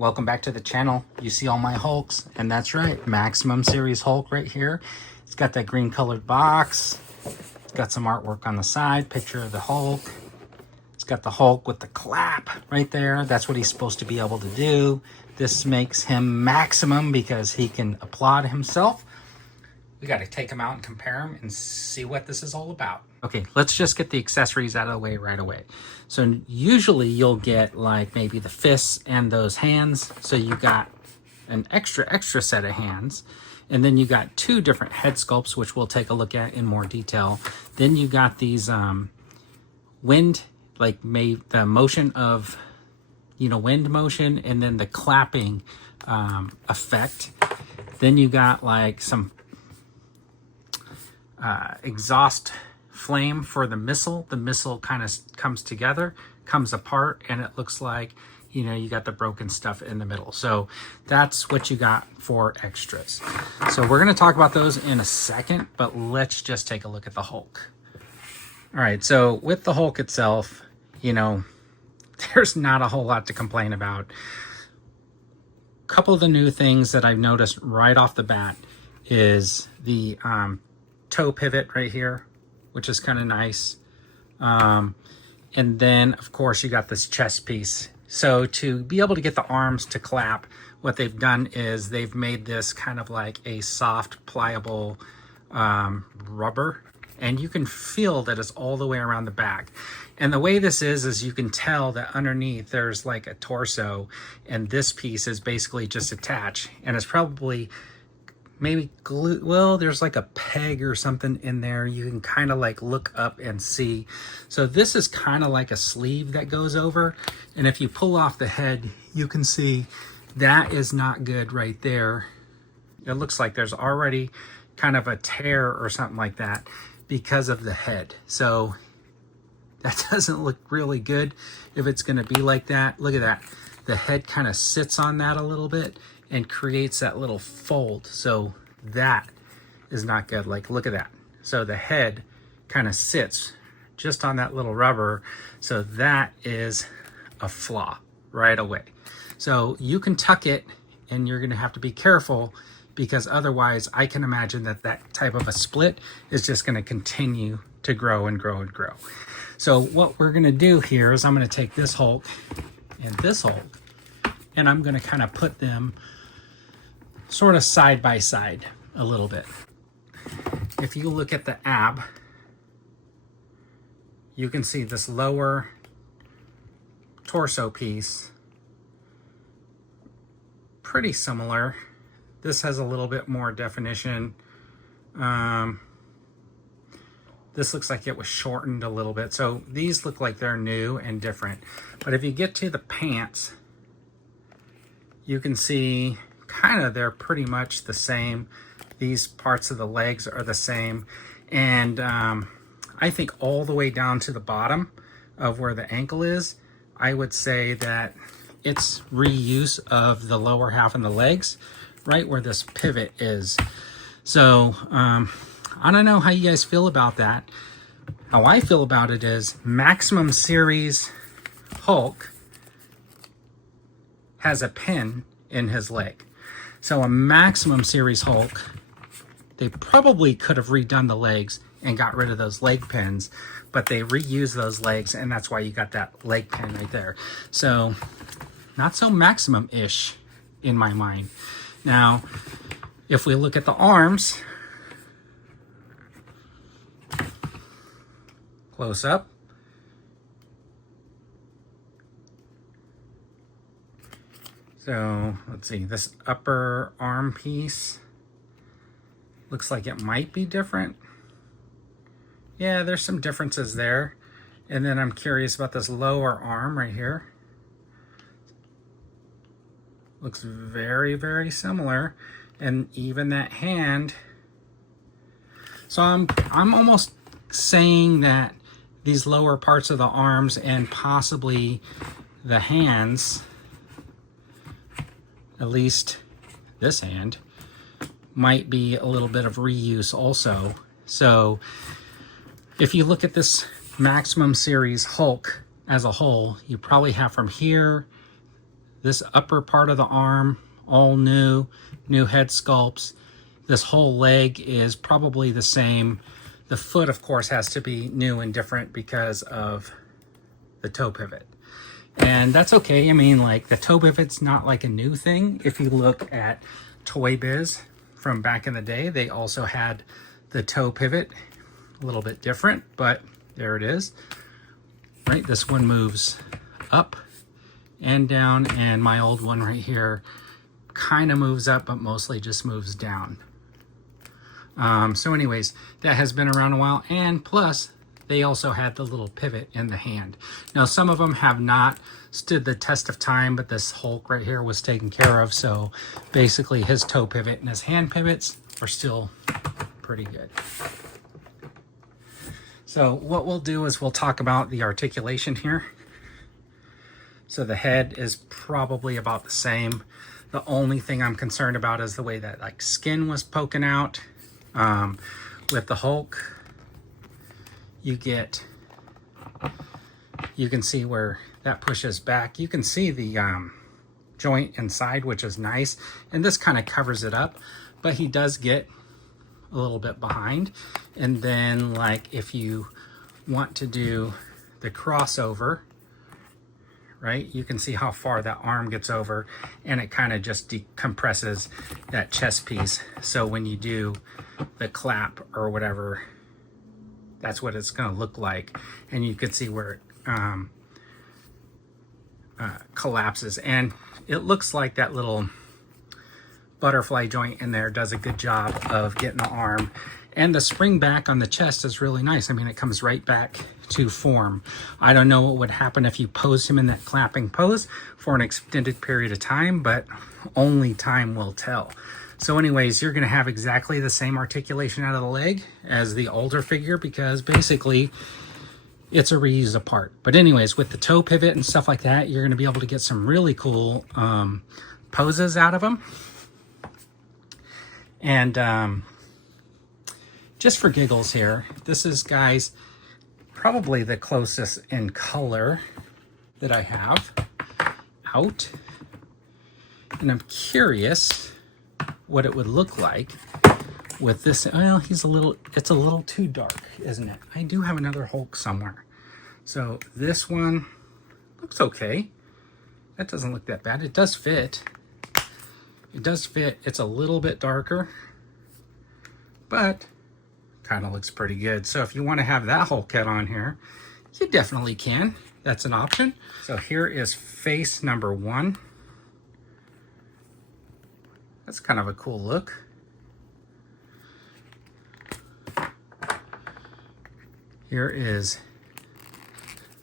welcome back to the channel. You see all my Hulks, and that's right, Maximum Series Hulk right here. It's got that green colored box. It's got some artwork on the side, picture of the Hulk. It's got the Hulk with the clap right there. That's what he's supposed to be able to do. This makes him maximum because he can applaud himself. We got to take him out and compare him and see what this is all about. Okay, let's just get the accessories out of the way right away. So usually you'll get like maybe the fists and those hands. So you got an extra set of hands. And then you got two different head sculpts, which we'll take a look at in more detail. Then you got these wind, like the motion of, wind motion, and then the clapping effect. Then you got like some exhaust flame for the missile. The missile kind of comes together, comes apart, and it looks like, you got the broken stuff in the middle. So that's what you got for extras. So we're going to talk about those in a second, but let's just take a look at the Hulk. All right, so with the Hulk itself, there's not a whole lot to complain about. A couple of the new things that I've noticed right off the bat is the toe pivot right here, which is kind of nice. And then, of course, you got this chest piece. So to be able to get the arms to clap, what they've done is they've made this kind of like a soft, pliable rubber. And you can feel that it's all the way around the back. And the way this is you can tell that underneath there's like a torso, and this piece is basically just attached. And it's probably maybe glue. Well, there's like a peg or something in there. You can kind of like look up and see. So this is kind of like a sleeve that goes over. And if you pull off the head, you can see that is not good right there. It looks like there's already kind of a tear or something like that because of the head. So that doesn't look really good if it's going to be like that. Look at that. The head kind of sits on that a little bit and creates that little fold. So that is not good. Like, look at that. So the head kind of sits just on that little rubber. So that is a flaw right away. So you can tuck it, and you're going to have to be careful, because otherwise I can imagine that that type of a split is just going to continue to grow and grow and grow. So what we're going to do here is I'm going to take this Hulk and this Hulk, and I'm going to kind of put them sort of side by side a little bit. If you look at the ab, you can see this lower torso piece, pretty similar. This has a little bit more definition. This looks like it was shortened a little bit. So these look like they're new and different. But if you get to the pants, you can see kind of they're pretty much the same. These parts of the legs are the same. And I think all the way down to the bottom of where the ankle is, I would say that it's reuse of the lower half of the legs, right where this pivot is. So I don't know how you guys feel about that. How I feel about it is Maximum Series Hulk has a pin in his leg. So a Maximum Series Hulk, they probably could have redone the legs and got rid of those leg pins, but they reused those legs, and that's why you got that leg pin right there. So not so Maximum-ish in my mind. Now, if we look at the arms, close up, so let's see, this upper arm piece looks like it might be different. Yeah, there's some differences there. And then I'm curious about this lower arm right here. Looks very, very similar. And even that hand. So I'm almost saying that these lower parts of the arms and possibly the hands, at least this hand, might be a little bit of reuse also. So if you look at this Maximum Series Hulk as a whole, you probably have from here This upper part of the arm, all new head sculpts. This whole leg is probably the same. The foot, of course, has to be new and different because of the toe pivot. And that's okay. I mean, like, the toe pivot's not like a new thing. If you look at Toy Biz from back in the day, they also had the toe pivot, a little bit different, but there it is. Right, this one moves up and down, and my old one right here kind of moves up, but mostly just moves down. So anyways, that has been around a while, and plus they also had the little pivot in the hand. Now some of them have not stood the test of time, but this Hulk right here was taken care of, so basically his toe pivot and his hand pivots are still pretty good. So what we'll do is we'll talk about the articulation here. So the head is probably about the same. The only thing I'm concerned about is the way that like skin was poking out. With the Hulk, you can see where that pushes back. You can see the joint inside, which is nice, and this kind of covers it up, but he does get a little bit behind. And then, like, if you want to do the crossover, right, you can see how far that arm gets over, and it kind of just decompresses that chest piece. So when you do the clap or whatever, that's what it's going to look like. And you can see where it collapses, and it looks like that little butterfly joint in there does a good job of getting the arm. And the spring back on the chest is really nice. I mean, it comes right back to form. I don't know what would happen if you posed him in that clapping pose for an extended period of time, but only time will tell. So anyways, you're going to have exactly the same articulation out of the leg as the older figure, because basically it's a reused part. But anyways, with the toe pivot and stuff like that, you're going to be able to get some really cool poses out of them. And just for giggles here, this is, guys, probably the closest in color that I have out. And I'm curious what it would look like with this. Well, it's a little too dark, isn't it? I do have another Hulk somewhere. So this one looks okay. That doesn't look that bad. It does fit. It does fit. It's a little bit darker, but kind of looks pretty good. So if you want to have that Hulk head on here, you definitely can. That's an option. So here is face number 1. That's kind of a cool look. Here is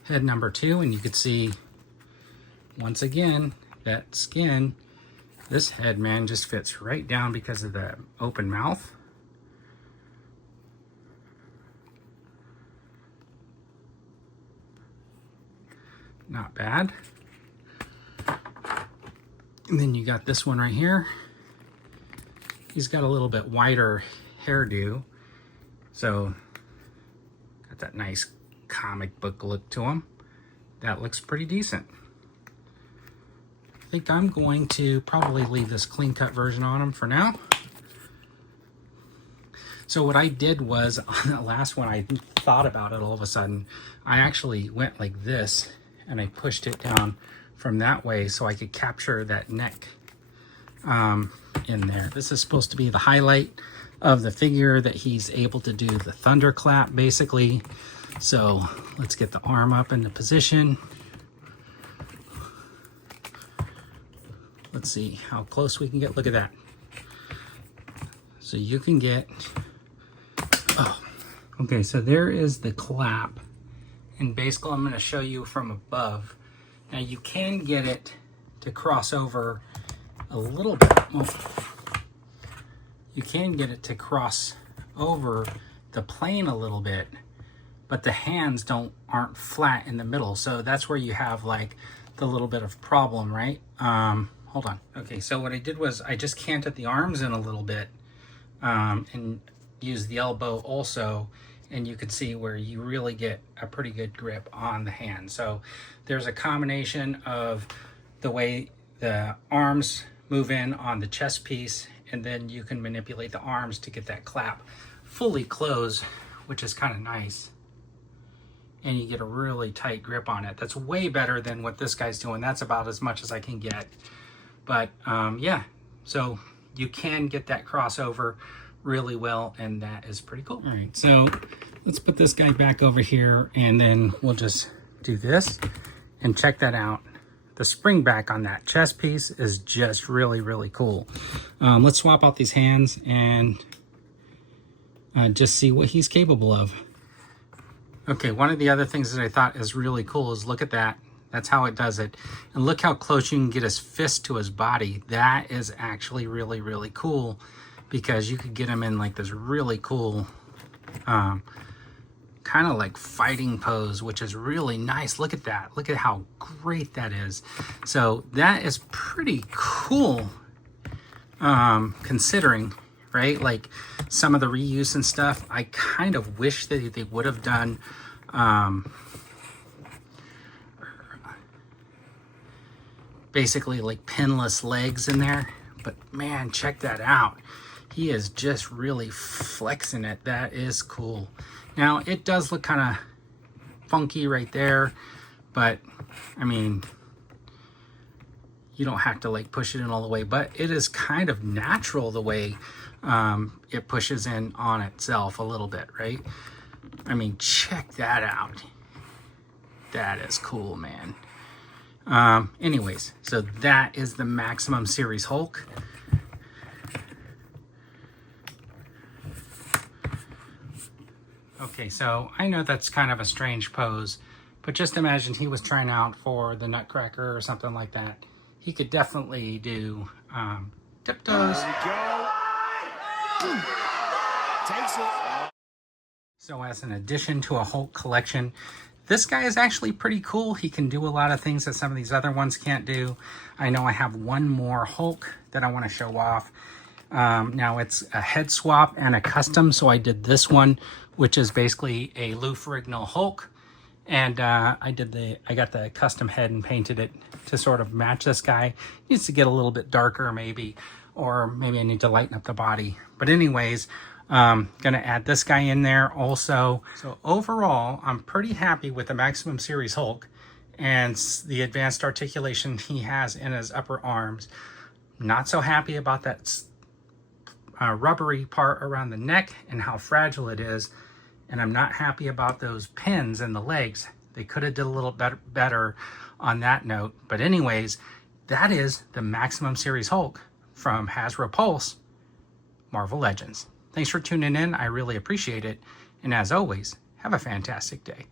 head number 2, and you can see once again that skin. This head, man, just fits right down because of the open mouth. Not bad. And then you got this one right here. He's got a little bit wider hairdo, so got that nice comic book look to him. That looks pretty decent. I think I'm going to probably leave this clean cut version on him for now. So what I did was, on the last one, I thought about it all of a sudden. I actually went like this, and I pushed it down from that way so I could capture that neck in there. This is supposed to be the highlight of the figure, that he's able to do the thunderclap, basically. So let's get the arm up into position. Let's see how close we can get. Look at that. So you can get, oh, okay, so there is the clap. And basically I'm going to show you from above. Now you can get it to cross over a little bit. Oh. You can get it to cross over the plane a little bit, but the hands aren't flat in the middle. So that's where you have like the little bit of problem, right? Hold on. Okay, so what I did was I just canted the arms in a little bit and used the elbow also, and you can see where you really get a pretty good grip on the hand. So there's a combination of the way the arms move in on the chest piece, and then you can manipulate the arms to get that clap fully closed, which is kind of nice. And you get a really tight grip on it. That's way better than what this guy's doing. That's about as much as I can get. But yeah, so you can get that crossover really well, and that is pretty cool. All right, so let's put this guy back over here, and then we'll just do this and check that out. The spring back on that chest piece is just really, really cool. Let's swap out these hands and just see what he's capable of. Okay, one of the other things that I thought is really cool is look at that. That's how it does it. And look how close you can get his fist to his body. That is actually really, really cool, because you could get him in like this really cool kind of like fighting pose, which is really nice. Look at that. Look at how great that is. So that is pretty cool, considering, right? Like some of the reuse and stuff, I kind of wish that they would have done basically like pinless legs in there. But man, check that out. He is just really flexing it. That is cool. Now it does look kind of funky right there, but I mean, you don't have to like push it in all the way, but it is kind of natural the way it pushes in on itself a little bit, right? I mean, check that out. That is cool, man. Anyways, so that is the Maximum Series Hulk. Okay, so I know that's kind of a strange pose, but just imagine he was trying out for the Nutcracker or something like that. He could definitely do tiptoes. There we go. Takes it. So as an addition to a Hulk collection, this guy is actually pretty cool. He can do a lot of things that some of these other ones can't do. I know I have one more Hulk that I want to show off. Now it's a head swap and a custom, so I did this one, which is basically a Lou Ferrigno Hulk, and I got the custom head and painted it to sort of match this guy. Needs to get a little bit darker maybe, or maybe I need to lighten up the body. But anyways, gonna add this guy in there also. So overall, I'm pretty happy with the Maximum Series Hulk and the advanced articulation he has in his upper arms. Not so happy about that rubbery part around the neck and how fragile it is. And I'm not happy about those pins in the legs. They could have did a little better on that note. But anyways, that is the Maximum Series Hulk from Hasbro Pulse Marvel Legends. Thanks for tuning in. I really appreciate it. And as always, have a fantastic day.